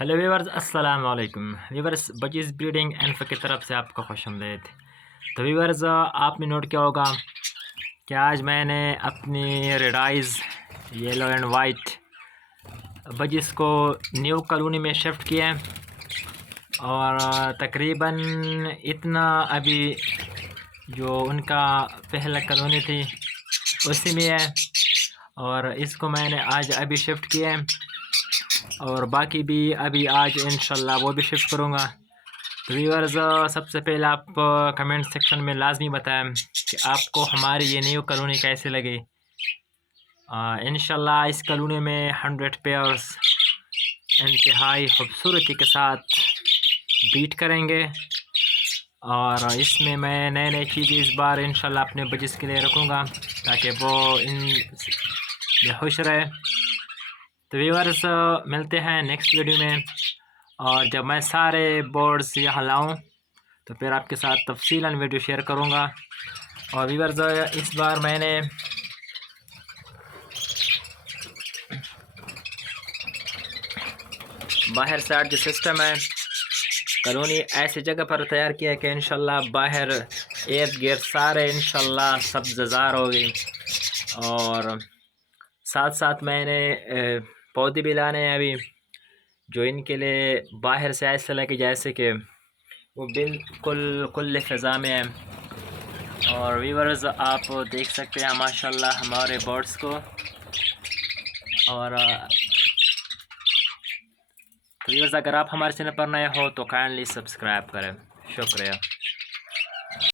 Hello viewers, अस्सलाम वालेकुम viewers. Budgies breeding and की तरफ से आपका खुशामदीद। तो व्यूवर्स, आपने नोट किया होगा कि आज मैंने अपनी रेडाइज़ येलो एंड वाइट बजीज़ को न्यू कॉलोनी में शिफ्ट किया है और तकरीबन इतना अभी जो उनका पहला कॉलोनी थी उसी में है और इसको मैंने आज अभी शिफ्ट किया है और बाकी भी अभी आज इंशाल्लाह वो भी शिफ्ट करूँगा। तो व्यूअर्स, सबसे पहले आप कमेंट सेक्शन में लाजमी बताएं कि आपको हमारी ये न्यू कॉलोनी कैसी लगी। इंशाल्लाह इस कॉलोनी में 100 पेयर्स इंतहाई खूबसूरती के साथ बीट करेंगे और इसमें मैं नए नई चीज़ें इस बार इंशाल्लाह अपने बजिस के लिए रखूँगा ताकि वो इन में खुश रहे। तो व्यूअर्स, मिलते हैं नेक्स्ट वीडियो में और जब मैं सारे बोर्ड्स यहाँ लाऊं तो फिर आपके साथ तफसीलन वीडियो शेयर करूँगा। और व्यूअर्स, इस बार मैंने बाहर से जो सिस्टम है कॉलोनी ऐसी जगह पर तैयार किया है कि इंशाल्लाह बाहर इर्द गिर्द सारे इंशाल्लाह सब्ज़ार होगी और साथ साथ मैंने पौधे भी लाने हैं अभी जो इनके लिए बाहर से ऐसा लगे जैसे कि वो बिल्कुल खुले फ़िज़ा में है। और व्यूअर्स, आप देख सकते हैं माशाल्लाह हमारे बर्ड्स को। और व्यूअर्स, अगर आप हमारे चैनल पर नए हो तो काइंडली सब्सक्राइब करें। शुक्रिया।